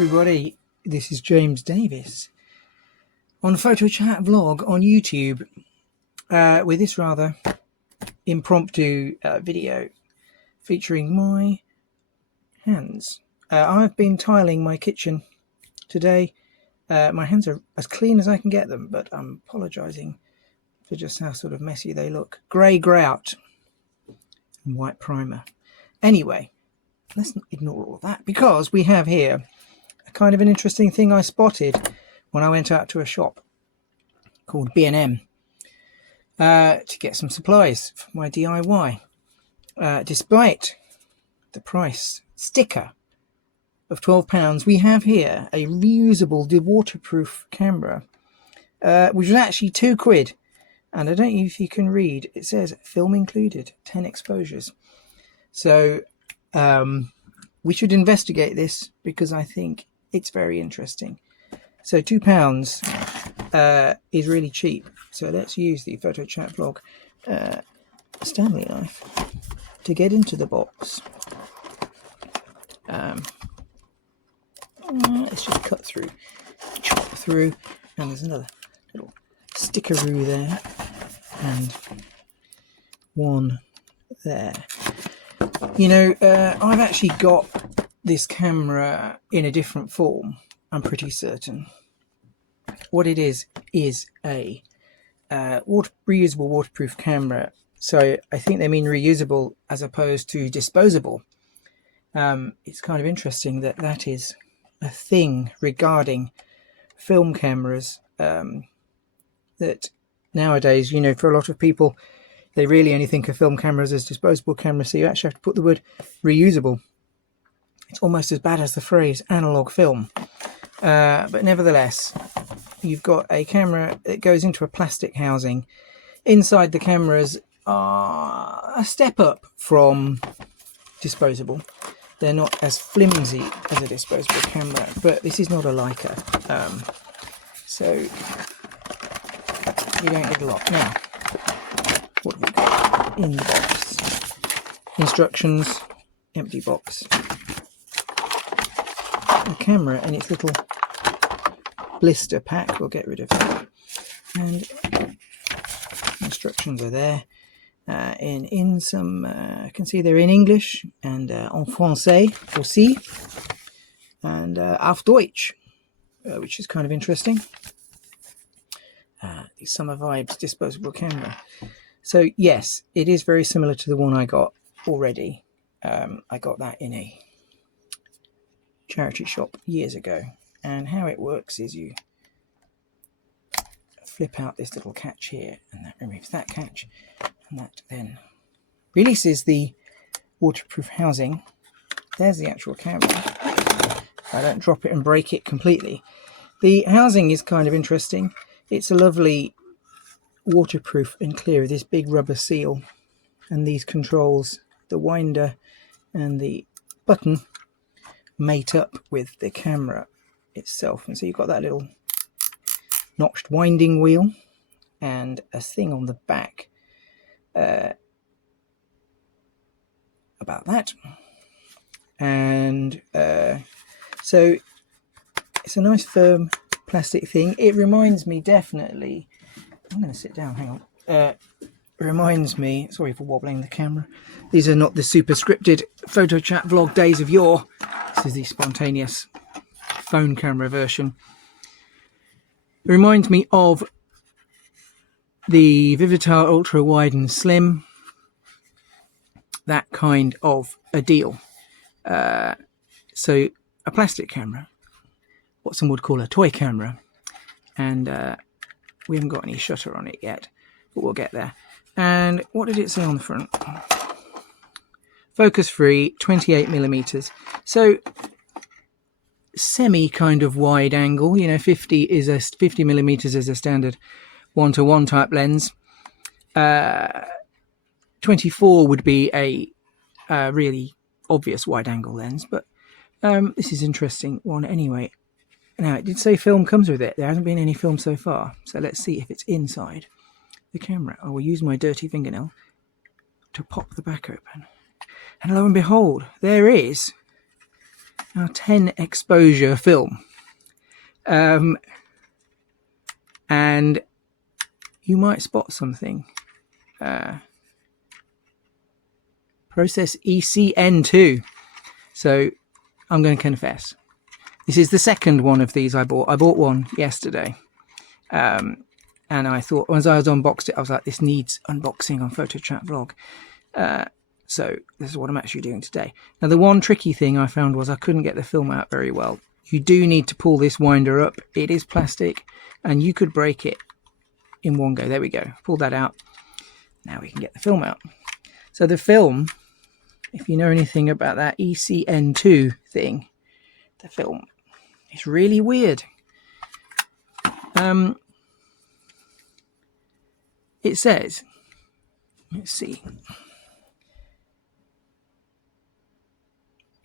everybody, this is James Davis on Photo Chat Vlog on YouTube with this rather impromptu video featuring my hands. I've been tiling my kitchen today. My hands are as clean as I can get them, but I'm apologising for just how sort of messy they look. Grey grout and white primer. Anyway, let's not ignore all of that, because we have here a kind of an interesting thing I spotted when I went out to a shop called B&M to get some supplies for my DIY. Despite the price sticker of £12, we have here a reusable waterproof camera, which was actually £2. And I don't know if you can read, it says film included, 10 exposures. So we should investigate this, because I think it's very interesting. So £2 is really cheap. So let's use the Photo Chat Vlog Stanley knife to get into the box. Let's just cut through, chop through, and there's another little stickeroo there, and one there. You know, I've actually got this camera in a different form, I'm pretty certain. What it is a reusable waterproof camera. So I think they mean reusable as opposed to disposable. It's kind of interesting that that is a thing regarding film cameras, that nowadays, you know, for a lot of people, they really only think of film cameras as disposable cameras, so you actually have to put the word reusable. It's almost as bad as the phrase analog film. But nevertheless, you've got a camera that goes into a plastic housing. Inside, the cameras are a step up from disposable. They're not as flimsy as a disposable camera, but this is not a Leica. So you don't get a lot. Now, what have we got in the box? Instructions, empty box. A camera and its little blister pack, we'll get rid of that. And instructions are there. In some, I can see they're in English and en français aussi, and auf Deutsch, which is kind of interesting. The Summer Vibes disposable camera. So yes, it is very similar to the one I got already. I got that in a charity shop years ago, and how it works is you flip out this little catch here, and that removes that catch, and that then releases the waterproof housing. There's the actual camera. I don't drop it and break it completely. The housing is kind of interesting. It's a lovely waterproof and clear, this big rubber seal, and these controls, the winder and the button, mate up with the camera itself. And so you've got that little notched winding wheel and a thing on the back about that. And so it's a nice firm plastic thing. It reminds me definitely, I'm going to sit down, hang on. Reminds me, sorry for wobbling the camera. These are not the super scripted Photo Chat Vlog days of yore. This is the spontaneous phone camera version. It reminds me of the Vivitar Ultra Wide and Slim. That kind of a deal. So a plastic camera, what some would call a toy camera. And we haven't got any shutter on it yet, but we'll get there. And what did it say on the front? Focus free, 28mm. So semi kind of wide angle, you know, 50mm is a standard 1:1 type lens. 24 would be a really obvious wide angle lens, but this is an interesting one anyway. Now, it did say film comes with it. There hasn't been any film so far, so let's see if it's inside the camera. I will use my dirty fingernail to pop the back open, and lo and behold, there is our 10 exposure film. And you might spot something. Process ECN2. So I'm going to confess. This is the second one of these I bought. I bought one yesterday. And I thought, as I was unboxed it, I was like, this needs unboxing on Photo Chat Vlog. So this is what I'm actually doing today. Now, the one tricky thing I found was I couldn't get the film out very well. You do need to pull this winder up. It is plastic, and you could break it in one go. There we go. Pull that out. Now we can get the film out. So the film, if you know anything about that ECN2 thing, the film is really weird. It says, let's see,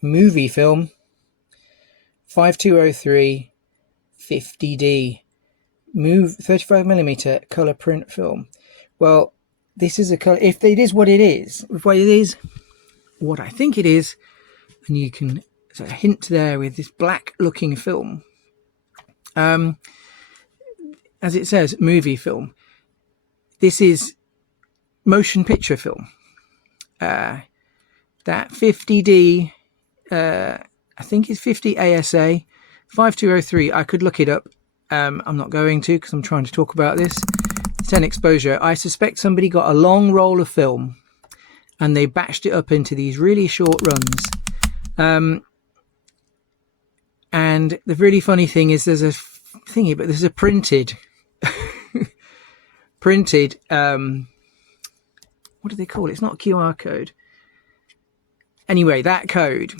movie film 5203 50D, move 35mm color print film. Well, this is a color. If it is what it is, what I think it is, and you can sort of hint there with this black looking film. As it says, movie film. This is motion picture film. That 50D, I think it's 50 ASA, 5203. I could look it up. I'm not going to because I'm trying to talk about this. 10 exposure. I suspect somebody got a long roll of film and they batched it up into these really short runs. And the really funny thing is there's a thingy, but there's a printed what do they call it? It's not a QR code. Anyway, that code,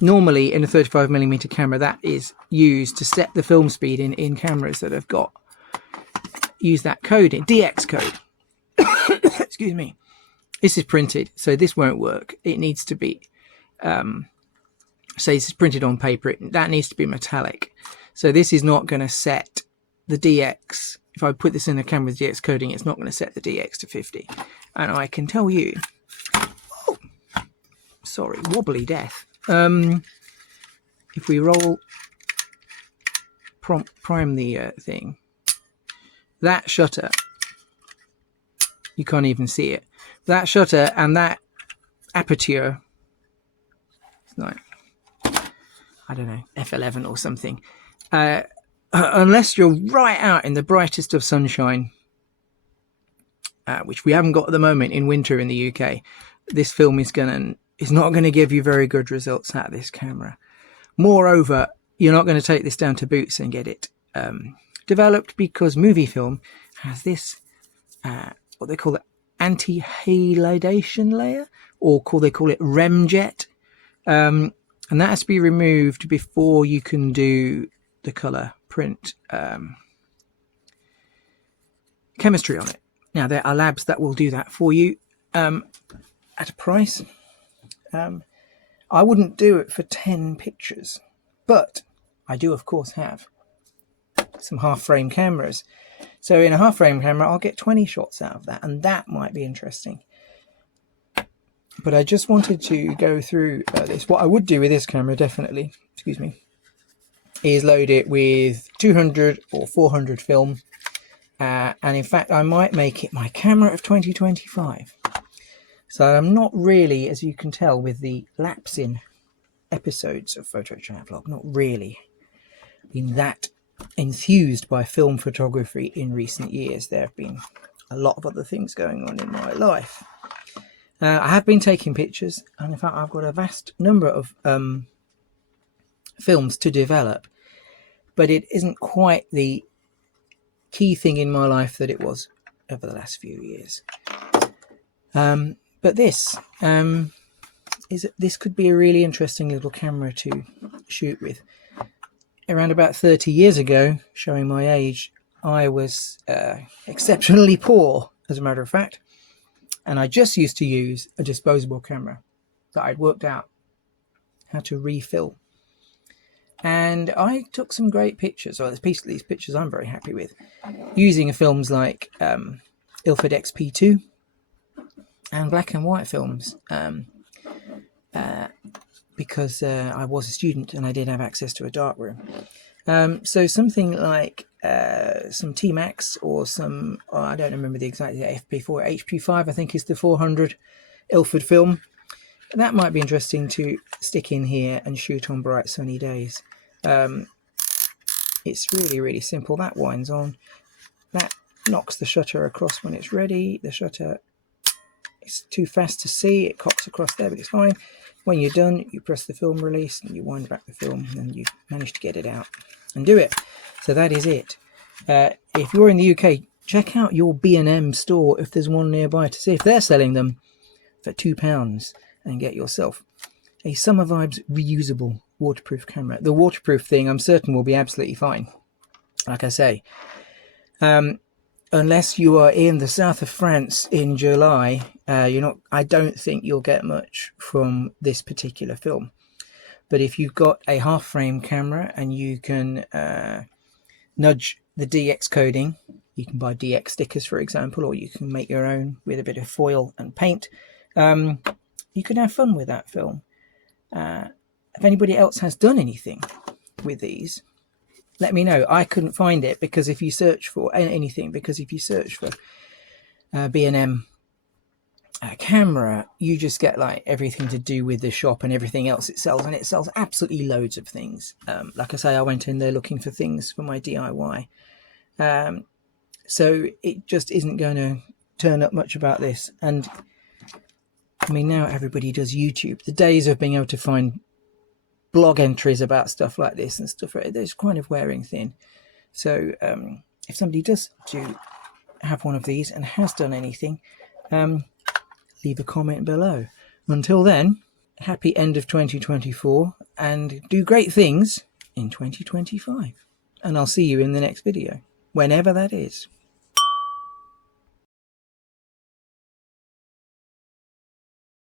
normally in a 35mm camera, that is used to set the film speed in cameras that have got, use that code in, DX code. Excuse me. This is printed, so this won't work. It needs to be, say this is printed on paper, that needs to be metallic. So this is not going to set the DX. If I put this in the camera with DX coding, it's not going to set the DX to 50. And I can tell you, oh, sorry, wobbly death. If we roll, prime the thing, that shutter, you can't even see it. That shutter and that aperture, it's like, I don't know, F11 or something. Unless you're right out in the brightest of sunshine, which we haven't got at the moment in winter in the UK, this film is not going to give you very good results out of this camera. Moreover, you're not going to take this down to Boots and get it developed, because movie film has this, what they call it, anti-halidation layer, or they call it remjet. And that has to be removed before you can do the color print chemistry on it. Now, there are labs that will do that for you at a price. I wouldn't do it for 10 pictures, but I do, of course, have some half-frame cameras. So in a half-frame camera, I'll get 20 shots out of that, and that might be interesting. But I just wanted to go through this. What I would do with this camera, definitely, excuse me, is load it with 200 or 400 film. And in fact, I might make it my camera of 2025. So I'm not really, as you can tell with the lapse in episodes of Photo Chat Vlog, not really been that enthused by film photography in recent years. There have been a lot of other things going on in my life. I have been taking pictures, and in fact I've got a vast number of films to develop, but it isn't quite the key thing in my life that it was over the last few years. But this could be a really interesting little camera to shoot with. Around about 30 years ago, showing my age, I was exceptionally poor, as a matter of fact, and I just used to use a disposable camera that I'd worked out how to refill. And I took some great pictures, or these pictures I'm very happy with, using films like Ilford XP2 and black and white films. because I was a student and I did have access to a darkroom. So something like some T-Max or some, I don't remember the exact FP4, HP5 I think is the 400 Ilford film. That might be interesting to stick in here and shoot on bright sunny days. It's really, really simple. That winds on. That knocks the shutter across when it's ready. The shutter is too fast to see. It cocks across there, but it's fine. When you're done, you press the film release and you wind back the film, and you manage to get it out and do it. So that is it. If you're in the UK, check out your B&M store if there's one nearby to see if they're selling them for £2 and get yourself a Summer Vibes reusable waterproof camera. The waterproof thing, I'm certain, will be absolutely fine. Like I say, unless you are in the south of France in July, you're not. I don't think you'll get much from this particular film. But if you've got a half-frame camera and you can nudge the DX coding, you can buy DX stickers, for example, or you can make your own with a bit of foil and paint. You can have fun with that film. If anybody else has done anything with these, let me know. I couldn't find it because if you search for anything, B&M camera, you just get like everything to do with the shop and everything else it sells, and it sells absolutely loads of things. Like I say, I went in there looking for things for my DIY. So it just isn't going to turn up much about this. And I mean, now everybody does YouTube. The days of being able to find blog entries about stuff like this and stuff, there's kind of wearing thin. So if somebody does have one of these and has done anything, leave a comment below. Until then, happy end of 2024 and do great things in 2025. And I'll see you in the next video, whenever that is.